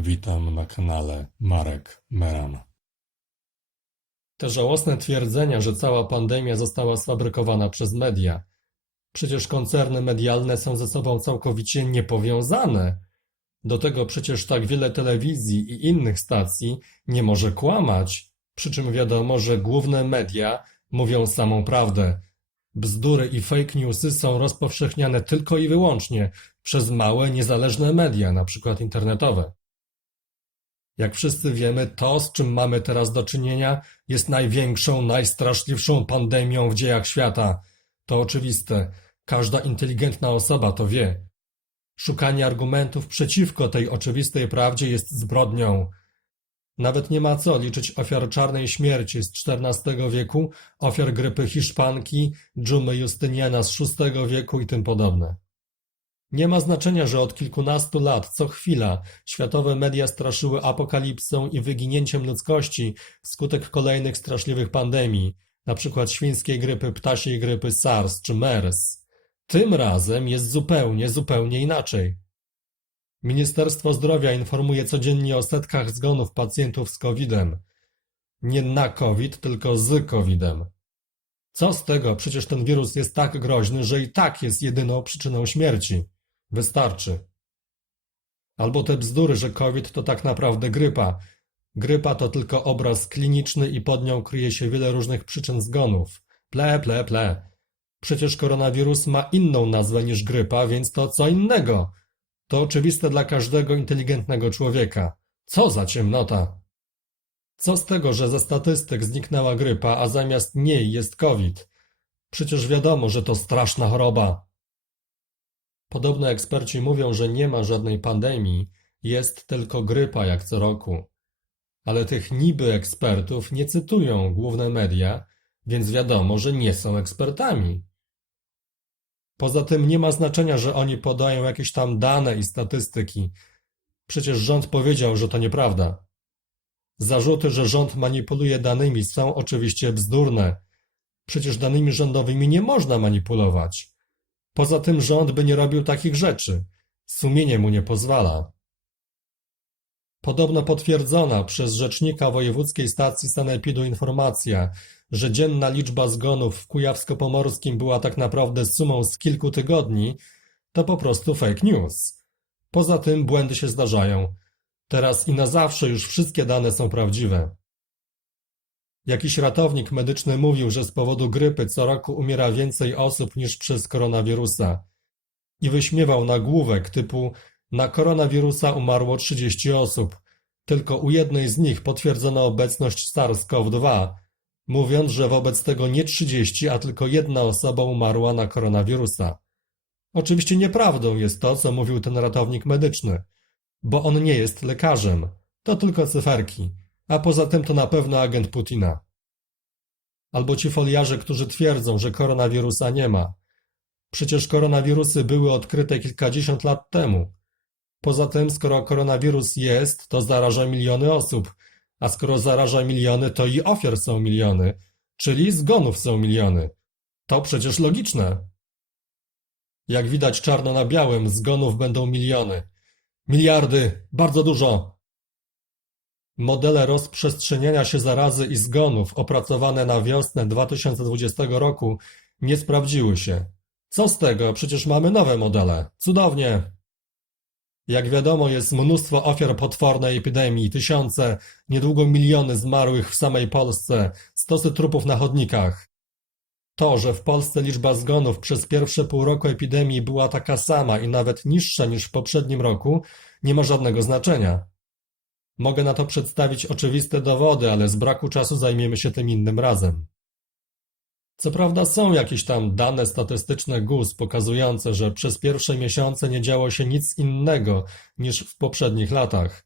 Witam na kanale Marek Meran. Te żałosne twierdzenia, że cała pandemia została sfabrykowana przez media. Przecież koncerny medialne są ze sobą całkowicie niepowiązane. Do tego przecież tak wiele telewizji i innych stacji nie może kłamać, przy czym wiadomo, że główne media mówią samą prawdę. Bzdury i fake newsy są rozpowszechniane tylko i wyłącznie przez małe, niezależne media, na przykład internetowe. Jak wszyscy wiemy, to, z czym mamy teraz do czynienia, jest największą, najstraszliwszą pandemią w dziejach świata. To oczywiste. Każda inteligentna osoba to wie. Szukanie argumentów przeciwko tej oczywistej prawdzie jest zbrodnią. Nawet nie ma co liczyć ofiar czarnej śmierci z XIV wieku, ofiar grypy hiszpanki, dżumy Justyniana z VI wieku i tym podobne. Nie ma znaczenia, że od kilkunastu lat, co chwila, światowe media straszyły apokalipsą i wyginięciem ludzkości wskutek kolejnych straszliwych pandemii, przykład świńskiej grypy, ptasiej grypy SARS czy MERS. Tym razem jest zupełnie, zupełnie inaczej. Ministerstwo Zdrowia informuje codziennie o setkach zgonów pacjentów z COVID-em. Nie na COVID, tylko z COVID-em. Co z tego? Przecież ten wirus jest tak groźny, że i tak jest jedyną przyczyną śmierci. Wystarczy. Albo te bzdury, że COVID to tak naprawdę grypa. Grypa to tylko obraz kliniczny i pod nią kryje się wiele różnych przyczyn zgonów. Ple, ple, ple. Przecież koronawirus ma inną nazwę niż grypa, więc to co innego. To oczywiste dla każdego inteligentnego człowieka. Co za ciemnota. Co z tego, że ze statystyk zniknęła grypa, a zamiast niej jest COVID? Przecież wiadomo, że to straszna choroba. Podobno eksperci mówią, że nie ma żadnej pandemii, jest tylko grypa jak co roku. Ale tych niby ekspertów nie cytują główne media, więc wiadomo, że nie są ekspertami. Poza tym nie ma znaczenia, że oni podają jakieś tam dane i statystyki. Przecież rząd powiedział, że to nieprawda. Zarzuty, że rząd manipuluje danymi są oczywiście bzdurne. Przecież danymi rządowymi nie można manipulować. Poza tym rząd by nie robił takich rzeczy. Sumienie mu nie pozwala. Podobno potwierdzona przez rzecznika wojewódzkiej stacji sanepidu informacja, że dzienna liczba zgonów w Kujawsko-Pomorskim była tak naprawdę sumą z kilku tygodni, to po prostu fake news. Poza tym błędy się zdarzają. Teraz i na zawsze już wszystkie dane są prawdziwe. Jakiś ratownik medyczny mówił, że z powodu grypy co roku umiera więcej osób niż przez koronawirusa. I wyśmiewał nagłówek typu na koronawirusa umarło 30 osób. Tylko u jednej z nich potwierdzono obecność SARS-CoV-2, mówiąc, że wobec tego nie 30, a tylko jedna osoba umarła na koronawirusa. Oczywiście nieprawdą jest to, co mówił ten ratownik medyczny, bo on nie jest lekarzem. To tylko cyferki a poza tym to na pewno agent Putina. Albo ci foliarze, którzy twierdzą, że koronawirusa nie ma. Przecież koronawirusy były odkryte kilkadziesiąt lat temu. Poza tym, skoro koronawirus jest, to zaraża miliony osób, a skoro zaraża miliony, to i ofiar są miliony, czyli zgonów są miliony. To przecież logiczne. Jak widać czarno na białym, zgonów będą miliony. Miliardy, bardzo dużo. Modele rozprzestrzeniania się zarazy i zgonów opracowane na wiosnę 2020 roku nie sprawdziły się. Co z tego? Przecież mamy nowe modele. Cudownie! Jak wiadomo, jest mnóstwo ofiar potwornej epidemii, tysiące, niedługo miliony zmarłych w samej Polsce, stosy trupów na chodnikach. To, że w Polsce liczba zgonów przez pierwsze pół roku epidemii była taka sama i nawet niższa niż w poprzednim roku, nie ma żadnego znaczenia. Mogę na to przedstawić oczywiste dowody, ale z braku czasu zajmiemy się tym innym razem. Co prawda są jakieś tam dane statystyczne GUS pokazujące, że przez pierwsze miesiące nie działo się nic innego niż w poprzednich latach.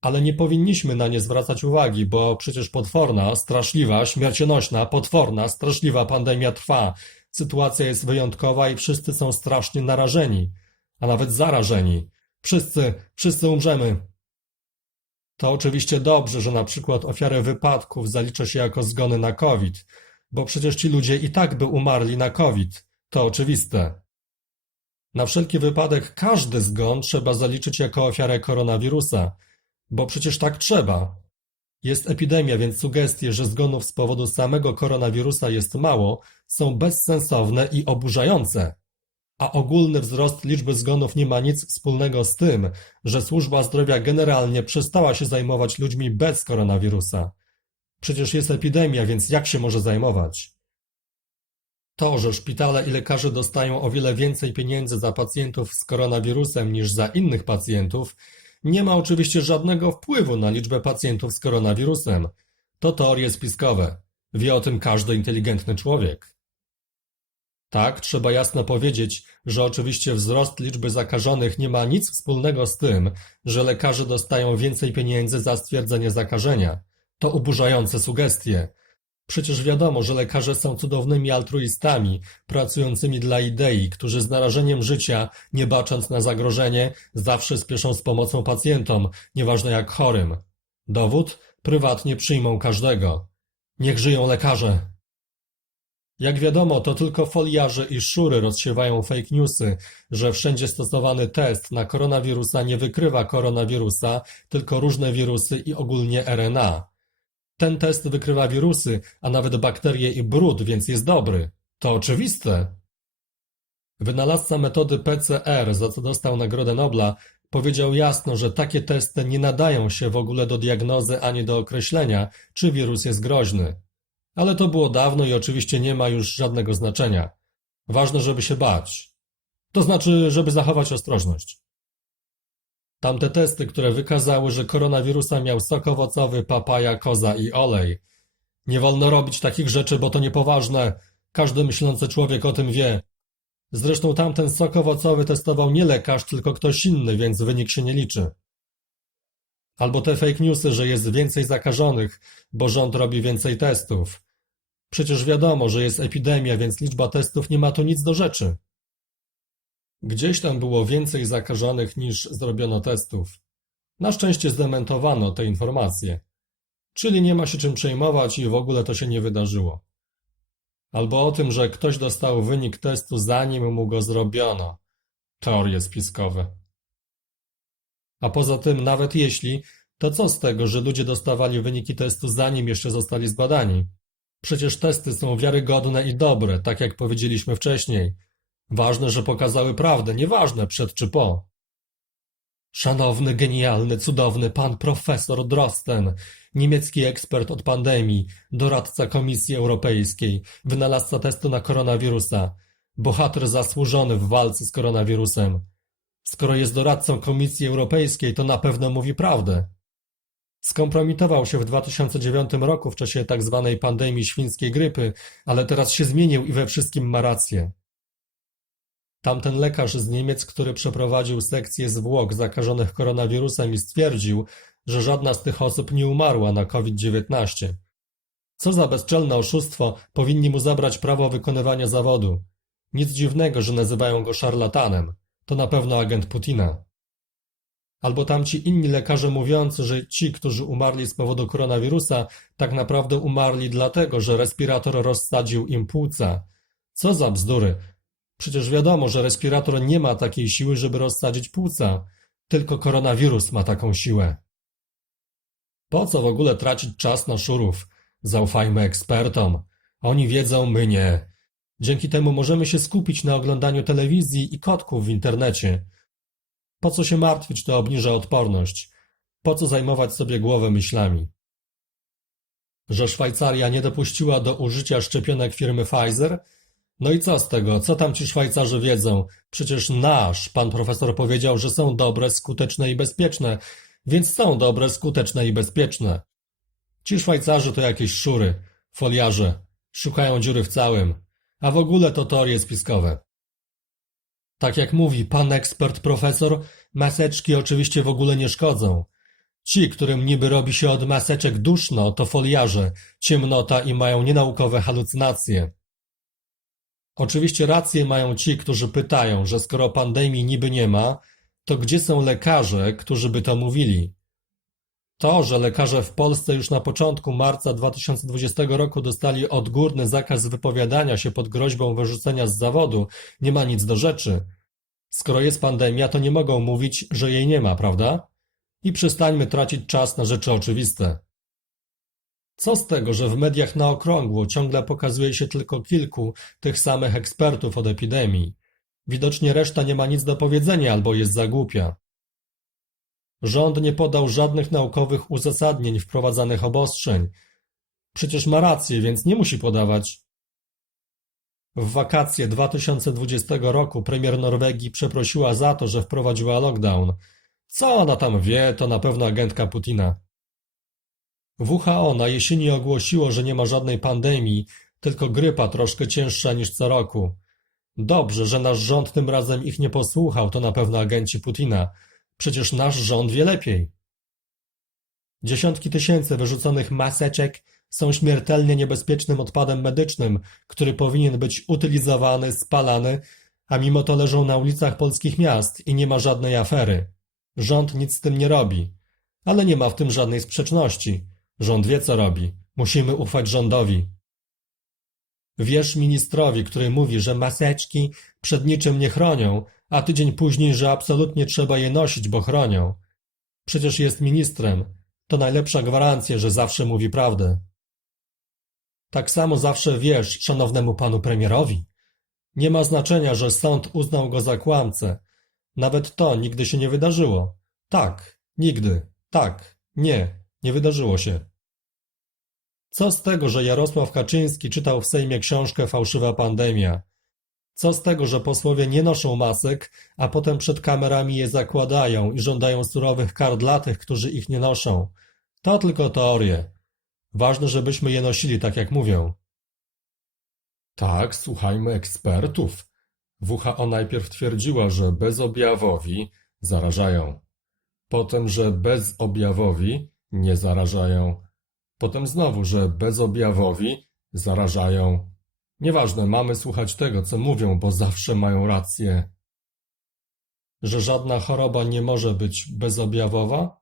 Ale nie powinniśmy na nie zwracać uwagi, bo przecież potworna, straszliwa, śmiercionośna, potworna, straszliwa pandemia trwa. Sytuacja jest wyjątkowa i wszyscy są strasznie narażeni, a nawet zarażeni. Wszyscy, wszyscy umrzemy. To oczywiście dobrze, że na przykład ofiary wypadków zalicza się jako zgony na COVID, bo przecież ci ludzie i tak by umarli na COVID. To oczywiste. Na wszelki wypadek każdy zgon trzeba zaliczyć jako ofiarę koronawirusa. Bo przecież tak trzeba. Jest epidemia, więc sugestie, że zgonów z powodu samego koronawirusa jest mało, są bezsensowne i oburzające. A ogólny wzrost liczby zgonów nie ma nic wspólnego z tym, że służba zdrowia generalnie przestała się zajmować ludźmi bez koronawirusa. Przecież jest epidemia, więc jak się może zajmować? To, że szpitale i lekarze dostają o wiele więcej pieniędzy za pacjentów z koronawirusem niż za innych pacjentów, nie ma oczywiście żadnego wpływu na liczbę pacjentów z koronawirusem. To teorie spiskowe. Wie o tym każdy inteligentny człowiek. Tak, trzeba jasno powiedzieć, że oczywiście wzrost liczby zakażonych nie ma nic wspólnego z tym, że lekarze dostają więcej pieniędzy za stwierdzenie zakażenia. To oburzające sugestie. Przecież wiadomo, że lekarze są cudownymi altruistami, pracującymi dla idei, którzy z narażeniem życia, nie bacząc na zagrożenie, zawsze spieszą z pomocą pacjentom, nieważne jak chorym. Dowód? Prywatnie przyjmą każdego. Niech żyją lekarze! Jak wiadomo, to tylko foliarze i szury rozsiewają fake newsy, że wszędzie stosowany test na koronawirusa nie wykrywa koronawirusa, tylko różne wirusy i ogólnie RNA. Ten test wykrywa wirusy, a nawet bakterie i brud, więc jest dobry. To oczywiste. Wynalazca metody PCR, za co dostał Nagrodę Nobla, powiedział jasno, że takie testy nie nadają się w ogóle do diagnozy ani do określenia, czy wirus jest groźny. Ale to było dawno i oczywiście nie ma już żadnego znaczenia. Ważne, żeby się bać. To znaczy, żeby zachować ostrożność. Tamte testy, które wykazały, że koronawirusa miał sok owocowy, papaja, koza i olej. Nie wolno robić takich rzeczy, bo to niepoważne. Każdy myślący człowiek o tym wie. Zresztą tamten sok owocowy testował nie lekarz, tylko ktoś inny, więc wynik się nie liczy. Albo te fake newsy, że jest więcej zakażonych, bo rząd robi więcej testów. Przecież wiadomo, że jest epidemia, więc liczba testów nie ma tu nic do rzeczy. Gdzieś tam było więcej zakażonych niż zrobiono testów. Na szczęście zdementowano te informacje. Czyli nie ma się czym przejmować i w ogóle to się nie wydarzyło. Albo o tym, że ktoś dostał wynik testu zanim mu go zrobiono. Teorie spiskowe. A poza tym, nawet jeśli, to co z tego, że ludzie dostawali wyniki testu zanim jeszcze zostali zbadani? Przecież testy są wiarygodne i dobre, tak jak powiedzieliśmy wcześniej. Ważne, że pokazały prawdę, nieważne przed czy po. Szanowny, genialny, cudowny pan profesor Drosten, niemiecki ekspert od pandemii, doradca Komisji Europejskiej, wynalazca testu na koronawirusa, bohater zasłużony w walce z koronawirusem. Skoro jest doradcą Komisji Europejskiej, to na pewno mówi prawdę. Skompromitował się w 2009 roku w czasie tzw. pandemii świńskiej grypy, ale teraz się zmienił i we wszystkim ma rację. Tamten lekarz z Niemiec, który przeprowadził sekcję zwłok zakażonych koronawirusem i stwierdził, że żadna z tych osób nie umarła na COVID-19. Co za bezczelne oszustwo, powinni mu zabrać prawo wykonywania zawodu. Nic dziwnego, że nazywają go szarlatanem. To na pewno agent Putina. Albo tamci inni lekarze mówiący, że ci, którzy umarli z powodu koronawirusa, tak naprawdę umarli dlatego, że respirator rozsadził im płuca. Co za bzdury. Przecież wiadomo, że respirator nie ma takiej siły, żeby rozsadzić płuca. Tylko koronawirus ma taką siłę. Po co w ogóle tracić czas na szurów? Zaufajmy ekspertom. Oni wiedzą, my nie. Dzięki temu możemy się skupić na oglądaniu telewizji i kotków w internecie. Po co się martwić, to obniża odporność. Po co zajmować sobie głowę myślami? Że Szwajcaria nie dopuściła do użycia szczepionek firmy Pfizer? No i co z tego? Co tam ci Szwajcarzy wiedzą? Przecież nasz pan profesor powiedział, że są dobre, skuteczne i bezpieczne, więc są dobre, skuteczne i bezpieczne. Ci Szwajcarzy to jakieś szury, foliarze, szukają dziury w całym, a w ogóle to teorie spiskowe. Tak jak mówi pan ekspert profesor, maseczki oczywiście w ogóle nie szkodzą. Ci, którym niby robi się od maseczek duszno, to foliarze, ciemnota i mają nienaukowe halucynacje. Oczywiście rację mają ci, którzy pytają, że skoro pandemii niby nie ma, to gdzie są lekarze, którzy by to mówili? To, że lekarze w Polsce już na początku marca 2020 roku dostali odgórny zakaz wypowiadania się pod groźbą wyrzucenia z zawodu, nie ma nic do rzeczy. Skoro jest pandemia, to nie mogą mówić, że jej nie ma, prawda? I przestańmy tracić czas na rzeczy oczywiste. Co z tego, że w mediach na okrągło ciągle pokazuje się tylko kilku tych samych ekspertów od epidemii? Widocznie reszta nie ma nic do powiedzenia albo jest za głupia. Rząd nie podał żadnych naukowych uzasadnień wprowadzanych obostrzeń. Przecież ma rację, więc nie musi podawać. W wakacje 2020 roku premier Norwegii przeprosiła za to, że wprowadziła lockdown. Co ona tam wie, to na pewno agentka Putina. WHO na jesieni ogłosiło, że nie ma żadnej pandemii, tylko grypa troszkę cięższa niż co roku. Dobrze, że nasz rząd tym razem ich nie posłuchał, to na pewno agenci Putina. Przecież nasz rząd wie lepiej. Dziesiątki tysięcy wyrzuconych maseczek są śmiertelnie niebezpiecznym odpadem medycznym, który powinien być utylizowany, spalany, a mimo to leżą na ulicach polskich miast i nie ma żadnej afery. Rząd nic z tym nie robi. Ale nie ma w tym żadnej sprzeczności. Rząd wie, co robi. Musimy ufać rządowi. Wierz ministrowi, który mówi, że maseczki przed niczym nie chronią, a tydzień później, że absolutnie trzeba je nosić, bo chronią. Przecież jest ministrem. To najlepsza gwarancja, że zawsze mówi prawdę. Tak samo zawsze wierz szanownemu panu premierowi. Nie ma znaczenia, że sąd uznał go za kłamcę. Nawet to nigdy się nie wydarzyło. Tak, nigdy, tak, nie, nie wydarzyło się. Co z tego, że Jarosław Kaczyński czytał w Sejmie książkę Fałszywa pandemia? Co z tego, że posłowie nie noszą masek, a potem przed kamerami je zakładają i żądają surowych kar dla tych, którzy ich nie noszą? To tylko teorie. Ważne, żebyśmy je nosili tak, jak mówią. Tak, słuchajmy ekspertów. WHO najpierw twierdziła, że bezobjawowi zarażają. Potem, że bezobjawowi nie zarażają. Potem znowu, że bezobjawowi zarażają. Nieważne, mamy słuchać tego, co mówią, bo zawsze mają rację. Że żadna choroba nie może być bezobjawowa?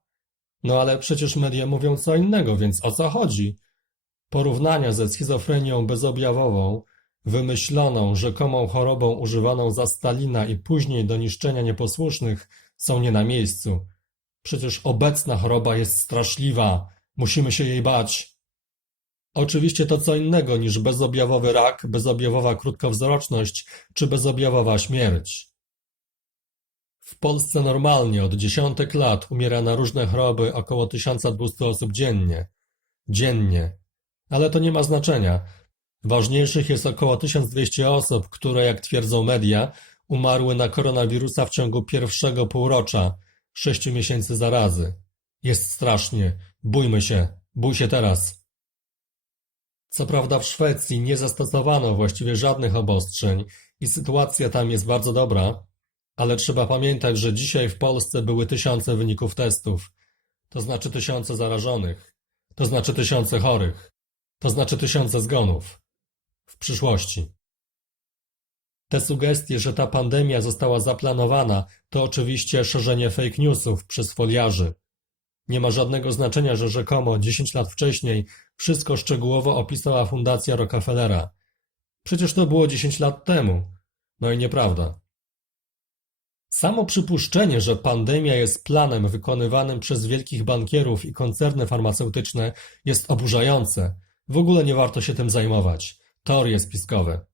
No ale przecież media mówią co innego, więc o co chodzi? Porównania ze schizofrenią bezobjawową, wymyśloną, rzekomą chorobą używaną za Stalina i później do niszczenia nieposłusznych, są nie na miejscu. Przecież obecna choroba jest straszliwa, musimy się jej bać. Oczywiście to co innego niż bezobjawowy rak, bezobjawowa krótkowzroczność czy bezobjawowa śmierć. W Polsce normalnie od dziesiątek lat umiera na różne choroby około 1200 osób dziennie. Dziennie. Ale to nie ma znaczenia. Ważniejszych jest około 1200 osób, które, jak twierdzą media, umarły na koronawirusa w ciągu pierwszego półrocza, sześciu miesięcy zarazy. Jest strasznie. Bójmy się. Bój się teraz. Co prawda w Szwecji nie zastosowano właściwie żadnych obostrzeń i sytuacja tam jest bardzo dobra, ale trzeba pamiętać, że dzisiaj w Polsce były tysiące wyników testów, to znaczy tysiące zarażonych, to znaczy tysiące chorych, to znaczy tysiące zgonów w przyszłości. Te sugestie, że ta pandemia została zaplanowana, to oczywiście szerzenie fake newsów przez foliarzy. Nie ma żadnego znaczenia, że rzekomo 10 lat wcześniej wszystko szczegółowo opisała Fundacja Rockefellera. Przecież to było 10 lat temu. No i nieprawda. Samo przypuszczenie, że pandemia jest planem wykonywanym przez wielkich bankierów i koncerny farmaceutyczne jest oburzające. W ogóle nie warto się tym zajmować. Teorie spiskowe.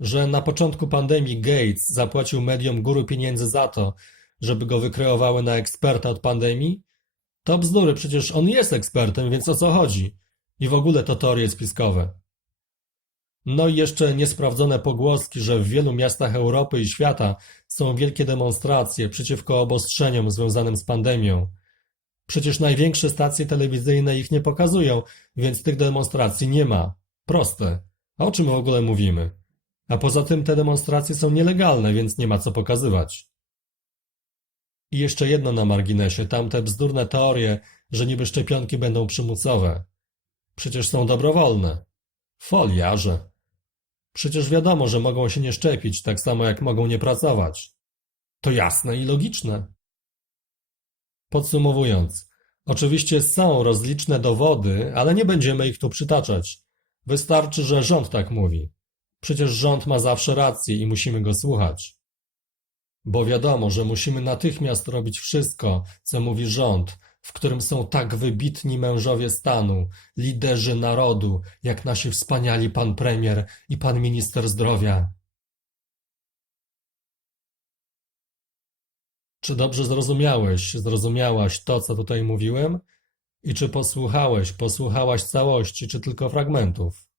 Że na początku pandemii Gates zapłacił mediom góry pieniędzy za to, żeby go wykreowały na eksperta od pandemii? To bzdury, przecież on jest ekspertem, więc o co chodzi? I w ogóle to teorie spiskowe. No i jeszcze niesprawdzone pogłoski, że w wielu miastach Europy i świata są wielkie demonstracje przeciwko obostrzeniom związanym z pandemią. Przecież największe stacje telewizyjne ich nie pokazują, więc tych demonstracji nie ma. Proste. A o czym w ogóle mówimy? A poza tym te demonstracje są nielegalne, więc nie ma co pokazywać. I jeszcze jedno na marginesie, tamte bzdurne teorie, że niby szczepionki będą przymusowe. Przecież są dobrowolne. Foliarze. Przecież wiadomo, że mogą się nie szczepić, tak samo jak mogą nie pracować. To jasne i logiczne. Podsumowując, oczywiście są rozliczne dowody, ale nie będziemy ich tu przytaczać. Wystarczy, że rząd tak mówi. Przecież rząd ma zawsze rację i musimy go słuchać. Bo wiadomo, że musimy natychmiast robić wszystko, co mówi rząd, w którym są tak wybitni mężowie stanu, liderzy narodu, jak nasi wspaniali pan premier i pan minister zdrowia. Czy dobrze zrozumiałeś, zrozumiałaś to, co tutaj mówiłem? I czy posłuchałeś, posłuchałaś całości, czy tylko fragmentów?